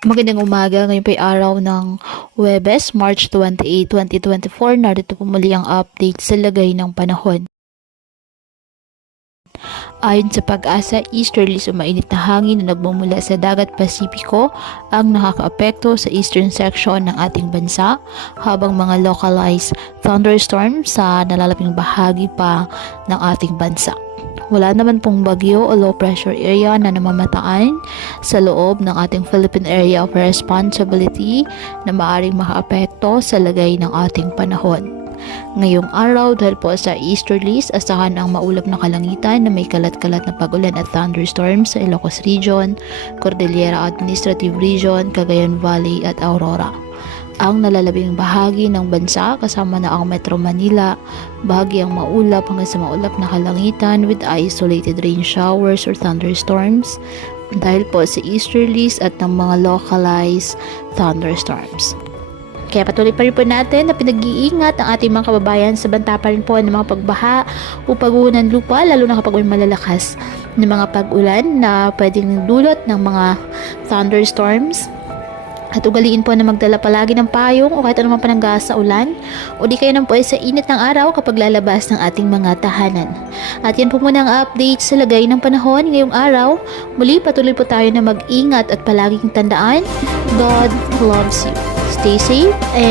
Magandang umaga, ngayon po ay araw ng Huwebes, March 28, 2024. Narito po muli ang update sa lagay ng panahon. Ayon sa Pag-asa, easterlies o mainit na hangin na nagmumula sa dagat Pasipiko ang nakakaapekto sa eastern section ng ating bansa, habang mga localized thunderstorms sa nalalaping bahagi pa ng ating bansa. Wala naman pong bagyo o low pressure area na namamataan sa loob ng ating Philippine Area of Responsibility na maaaring makaapekto sa lagay ng ating panahon. Ngayong araw, dahil po sa easterlies, asahan ang maulap na kalangitan na may kalat-kalat na pag-ulan at thunderstorms sa Ilocos Region, Cordillera Administrative Region, Cagayan Valley at Aurora. Ang nalalabing bahagi ng bansa kasama na ang Metro Manila, bahagyang maulap hanggang sa maulap na kalangitan with isolated rain showers or thunderstorms dahil po sa easterlies at ng mga localized thunderstorms. Kaya patuloy pa rin po natin na pinag-iingat ang ating mga kababayan sa banta pa rin po ng mga pagbaha o pagguho ng lupa, lalo na kapag may malalakas na mga pag-ulan na pwedeng dulot ng mga thunderstorms. At ugaliin po na magdala palagi ng payong o kahit anumang pananggas sa ulan o di kayo nang po ay sa init ng araw kapag lalabas ng ating mga tahanan. At yan po muna ang update sa lagay ng panahon ngayong araw. Muli patuloy po tayo na mag-ingat at palaging tandaan, God loves you. Stay safe and